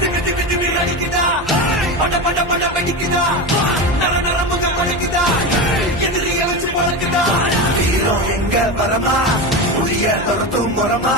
திக்கு திக்கு திக்கு அடிக்குதா பட பட பட வெடிக்குதா நர நரம்புக பழக்குதா எதிரிய வச்சு பழக்குதா வீரம் எங்க வரமா புதிய துரத்தும் முறமா